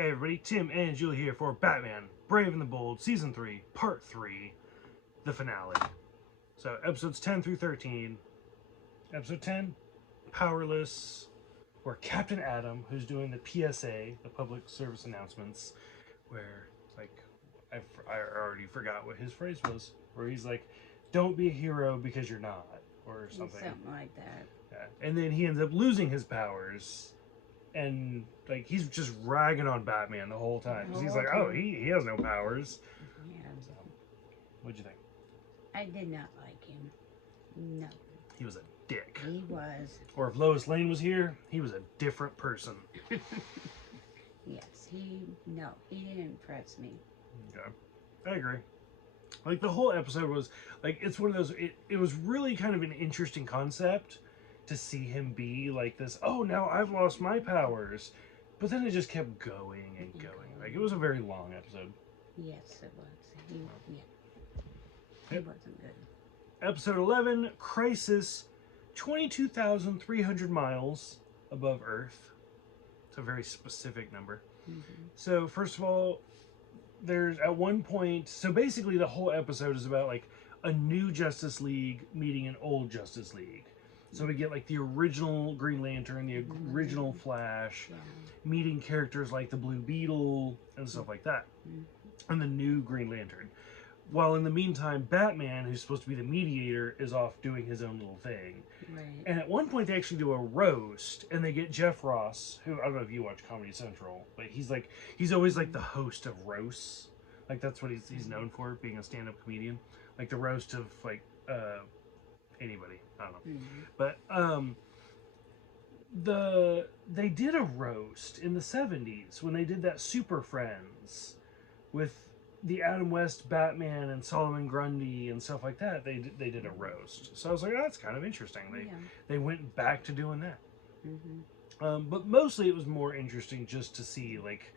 Hey everybody, Tim and Julie here for Batman, Brave and the Bold, Season 3, Part 3, the finale. So, episodes 10 through 13. Episode 10, Powerless, where Captain Adam, who's doing the PSA, the public service announcements, where, like, I already forgot what his phrase was, where he's like, don't be a hero because you're not, or something. Something like that. Yeah. And then he ends up losing his powers. And like he's just ragging on Batman the whole time because he's like, oh, he has no powers. Yeah. So, what'd you think? I did not like him. No. He was a dick. He was. Or if Lois Lane was here, he was a different person. Yes, he didn't impress me. Okay, I agree. Like the whole episode was like it's one of those. It was really kind of an interesting concept to see him be like this, oh, now I've lost my powers. But then it just kept going and going. Like, it was a very long episode. Yes, it was. He wasn't good. Episode 11, Crisis, 22,300 miles above Earth. It's a very specific number. Mm-hmm. So, first of all, there's at one point, so basically the whole episode is about like a new Justice League meeting an old Justice League. So we get like the original Green Lantern, the original Flash, meeting characters like the Blue Beetle and stuff like that, and the new Green Lantern. While in the meantime, Batman, who's supposed to be the mediator, is off doing his own little thing. Right. And at one point they actually do a roast, and they get Jeff Ross, who, I don't know if you watch Comedy Central, but he's always like the host of roasts. Like that's what he's known for, being a stand-up comedian. Like the roast of like, anybody, I don't know, but they did a roast in the 70s when they did that Super Friends with the Adam West Batman and Solomon Grundy and stuff like that. They did a roast, so I was like, oh, that's kind of interesting. They went back to doing that. But mostly it was more interesting just to see like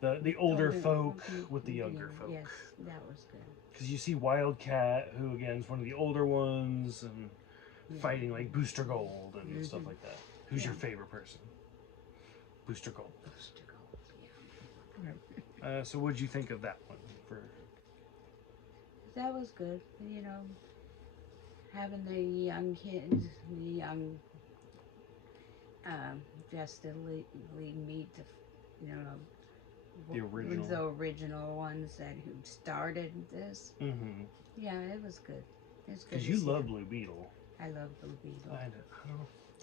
the older folk with the younger folk. Yes, that was good. Because you see Wildcat, who again is one of the older ones, and fighting like Booster Gold and stuff like that. Who's your favorite person? Booster Gold. Booster Gold, yeah. So what'd you think of that one? That was good. You know, having the young kids, the young Justice League meet the, the original ones that who started this. Yeah, it was good. It's good. Because you love Blue Beetle. I love Blue Beetle. I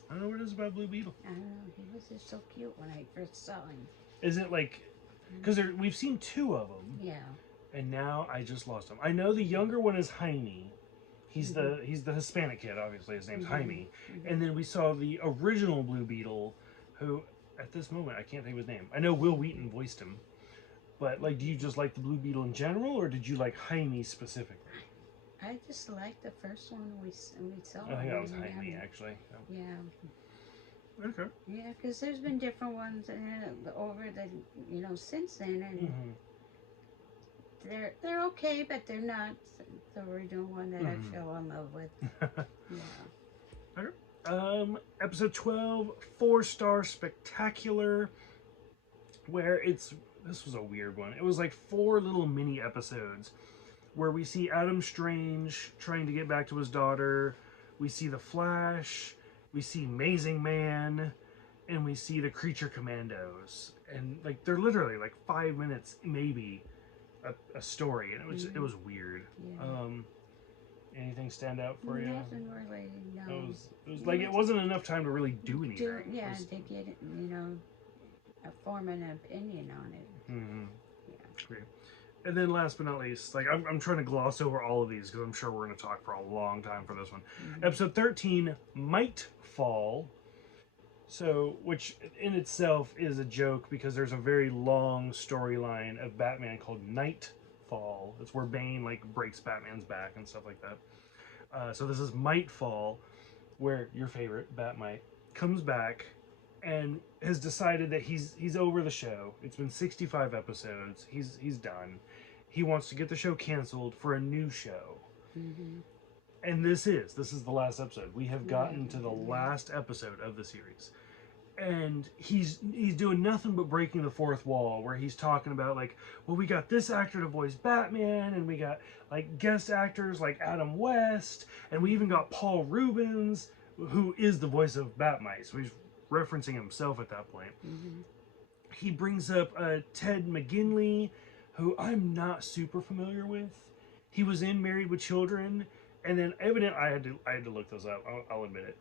don't know what it is about Blue Beetle. I don't know. He was just so cute when I first saw him. Is it like, because we've seen two of them. Yeah. And now I just lost him. I know the younger one is Jaime. He's the Hispanic kid, obviously. His name's Jaime. And then we saw the original Blue Beetle, who at this moment I can't think of his name. I know Will Wheaton voiced him. But like, do you just like the Blue Beetle in general, or did you like Jaime specifically? I just liked the first one we saw. I think that was Jaime, actually. Yeah. Okay. Yeah, because there's been different ones over the since then, and they're okay, but they're not the original one that I fell in love with. Yeah. Okay. Episode 12, 4-star spectacular, where this was a weird one. It was like 4 little mini episodes where we see Adam Strange trying to get back to his daughter. We see the Flash. We see Amazing Man, and we see the Creature Commandos, and like they're literally like 5 minutes maybe a story, and it was weird. Yeah. Anything stand out for you? Nothing really. No. It was like it wasn't enough time to really do anything. To get form an opinion on it. Yeah. Great. And then last but not least, like I'm trying to gloss over all of these because I'm sure we're going to talk for a long time for this one. Episode 13, Mitefall. So, which in itself is a joke because there's a very long storyline of Batman called Nightfall. It's where Bane like breaks Batman's back and stuff like that. So this is Mitefall, where your favorite Batmite comes back and has decided that he's over the show. It's been 65 episodes. He's done. He wants to get the show canceled for a new show. And this is the last episode. We have gotten to the last episode of the series. and he's doing nothing but breaking the fourth wall, where he's talking about like, well, we got this actor to voice Batman, and we got like guest actors like Adam West, and we even got Paul Rubens, who is the voice of Batmite, so he's referencing himself at that point. Mm-hmm. He brings up Ted McGinley, who I'm not super familiar with. He was in Married with Children, and then I had to look those up. I'll admit it.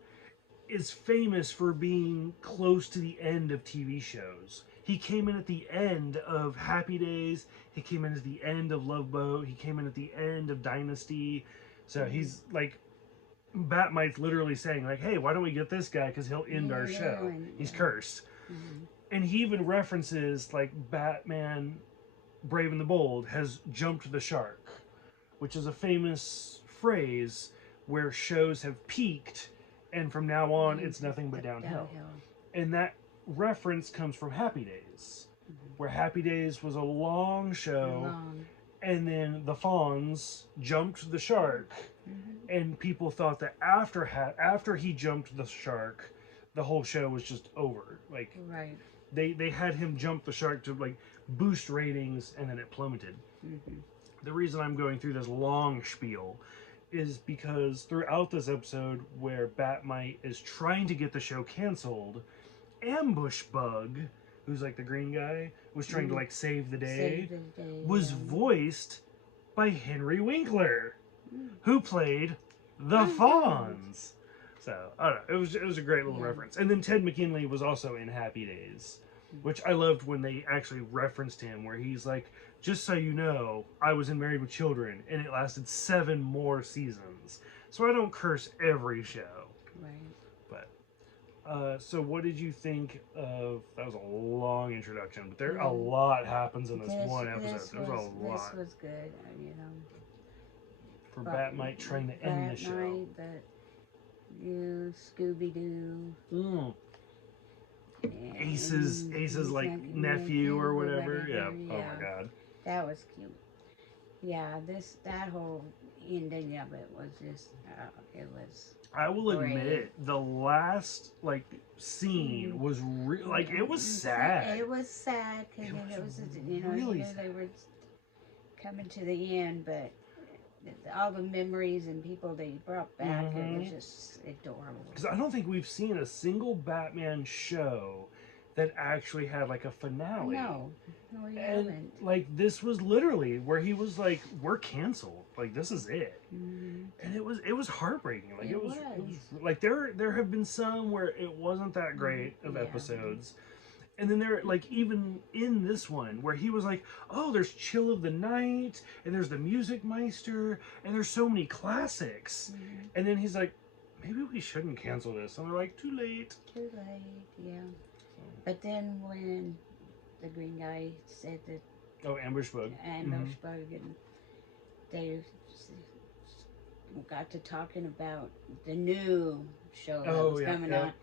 Is famous for being close to the end of TV shows. He came in at the end of Happy Days. He came in at the end of Love Boat. He came in at the end of Dynasty. So he's like, Batmite's literally saying like, "Hey, why don't we get this guy? Because he'll end our show. He's cursed." Mm-hmm. And he even references like Batman, Brave and the Bold has jumped the shark, which is a famous phrase where shows have peaked, and from now on it's nothing but downhill. And that reference comes from Happy Days, where Happy Days was a long show, and then the Fonz jumped the shark, and people thought that after he jumped the shark, the whole show was just over. Like, right. They had him jump the shark to like boost ratings, and then it plummeted. Mm-hmm. The reason I'm going through this long spiel is because throughout this episode, where Batmite is trying to get the show canceled, Ambush Bug, who's like the green guy, was trying to like save the day, was voiced by Henry Winkler, who played the Fonz. So I don't know. It was a great little reference. And then Ted McKinley was also in Happy Days, which I loved when they actually referenced him, where he's like, "Just so you know, I was in Married with Children, and it lasted 7 more seasons. So I don't curse every show." Right. But so what did you think of? That was a long introduction, but a lot happens in this one episode. There's a lot. This was good, you know. For Batmite trying to end the show. But you, Scooby-Doo. Ace's like nephew or whatever. Yeah. Oh my god. That was cute. Yeah, that whole ending of it was just it was. I will admit, the last like scene was like it was sad. It was sad because it was really they were coming to the end, but all the memories and people they brought back, it was just adorable. Because I don't think we've seen a single Batman show that actually had like a finale. No, we haven't. Like this was literally where he was like, "We're canceled. Like this is it," and it was heartbreaking. Like it was like there have been some where it wasn't that great of episodes. And then there, like, even in this one, where he was like, "Oh, there's Chill of the Night, and there's the Music Meister, and there's so many classics." And then he's like, "Maybe we shouldn't cancel this." And they're like, "Too late." Too late, yeah. But then when the green guy said that... Oh, Ambush Bug. Ambush Bug, and they got to talking about the new show that was coming out.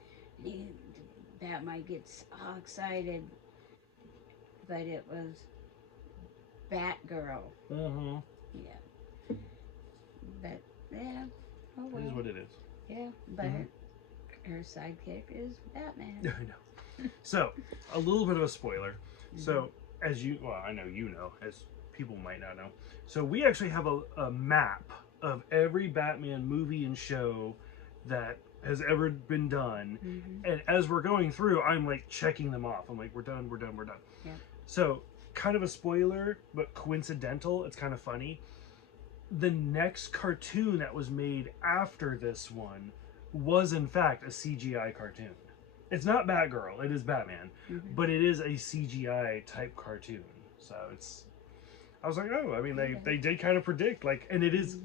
Batmite gets all excited, but it was Batgirl. Yeah. But, yeah. Oh, well. It is what it is. Yeah, but her sidekick is Batman. I know. So, a little bit of a spoiler. So, I know you know, as people might not know. So, we actually have a map of every Batman movie and show that has ever been done, and as we're going through, I'm like checking them off. I'm like, we're done. Yeah. So, kind of a spoiler, but coincidental. It's kind of funny. The next cartoon that was made after this one was in fact a CGI cartoon. It's not Batgirl, it is Batman, but it is a CGI type cartoon. So I was like, oh, I mean, they did kind of predict, like, and it is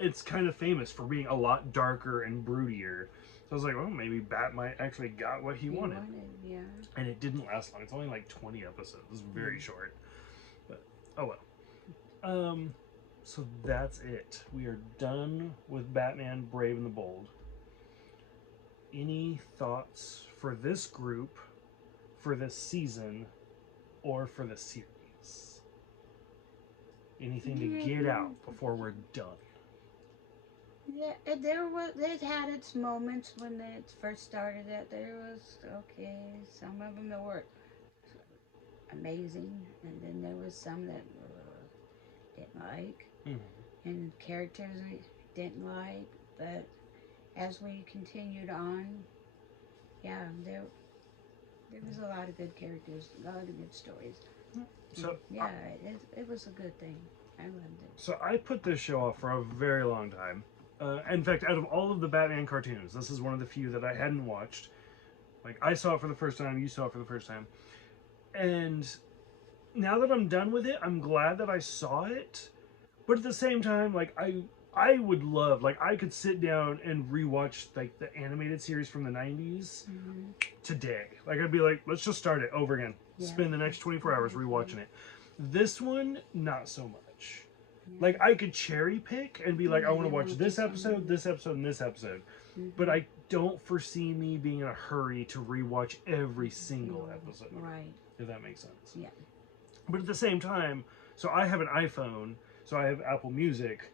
it's kind of famous for being a lot darker and broodier. So I was like, well, maybe Batmite actually got what he wanted. Yeah. And it didn't last long. It's only like 20 episodes. It's very short. But, oh well. So that's it. We are done with Batman Brave and the Bold. Any thoughts for this group, for this season, or for the series? Anything to get out before we're done? Yeah, it had its moments when it first started. That there was okay. Some of them that were amazing, and then there was some that didn't like, Mm-hmm. and characters I didn't like. But as we continued on, yeah, there was a lot of good characters, a lot of good stories. So Yeah, it was a good thing. I loved it. so I put this show off for a very long time. In fact, out of all of the Batman cartoons, this is one of the few that I hadn't watched. Like I saw it for the first time, you saw it for the first time, and now that I'm done with it, I'm glad that I saw it. But at the same time, like I would love, like I could sit down and rewatch like the animated series from the 90s Mm-hmm. today. Like I'd be like, let's just start it over again. Yeah. Spend the next 24 hours rewatching it. This one, not so much. Yeah. Like I could cherry pick and be like, Yeah, I want to you watch want this to episode, this episode, and this episode. Mm-hmm. But I don't foresee me being in a hurry to rewatch every single episode. Right. If that makes sense. Yeah. But at the same time, so I have an iPhone, so I have Apple Music.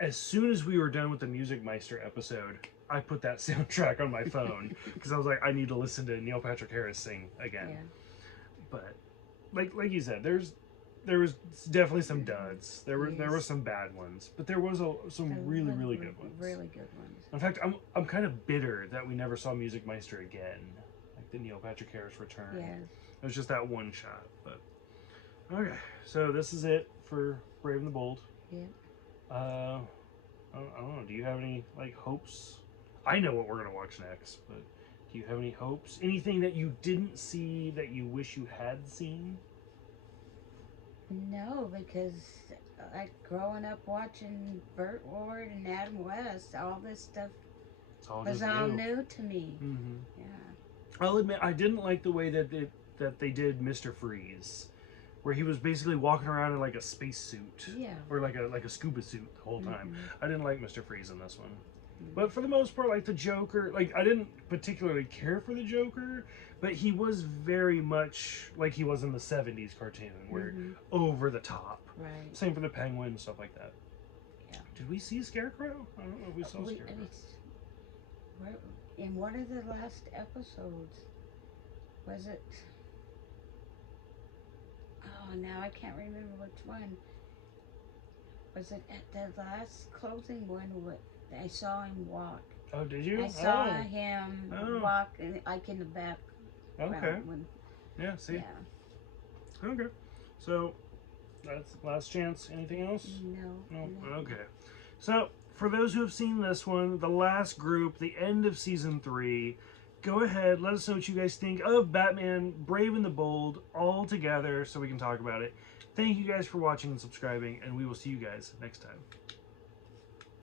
As soon as we were done with the Music Meister episode, I put that soundtrack on my phone because I was like, I need to listen to Neil Patrick Harris sing again. Yeah. But like you said, there was definitely some duds. There were some bad ones, but there was some really good ones. Really good ones. In fact, I'm kind of bitter that we never saw Music Meister again, like the Neil Patrick Harris return. Yeah. It was just that one shot. But okay, so this is it for Brave and the Bold. Yeah. I don't know. Do you have any like hopes? I know what we're gonna watch next, but do you have any hopes? Anything that you didn't see that you wish you had seen? No, because like growing up watching Burt Ward and Adam West, all this stuff was all new to me. Mm-hmm. Yeah. I'll admit I didn't like the way that they did Mr. Freeze, where he was basically walking around in like a space suit, Yeah. or like a scuba suit the whole time. Mm-hmm. I didn't like Mr. Freeze in this one. But for the most part, like the Joker, like I didn't particularly care for the Joker, but he was very much like he was in the 70s cartoon, where over the top. Right. Same for the Penguin and stuff like that. Yeah. Did we see Scarecrow? I don't know if we saw Scarecrow. In one of the last episodes, was it? Oh, now I can't remember which one. Was it at the last closing one? I saw him walk. Oh, did you? I saw him walk, like in the back. Okay. Yeah. See. Yeah. Okay. So that's last chance. Anything else? No. Okay. So for those who have seen this one, the last group, the end of season 3, go ahead. Let us know what you guys think of Batman Brave and the Bold all together, so we can talk about it. Thank you guys for watching and subscribing, and we will see you guys next time.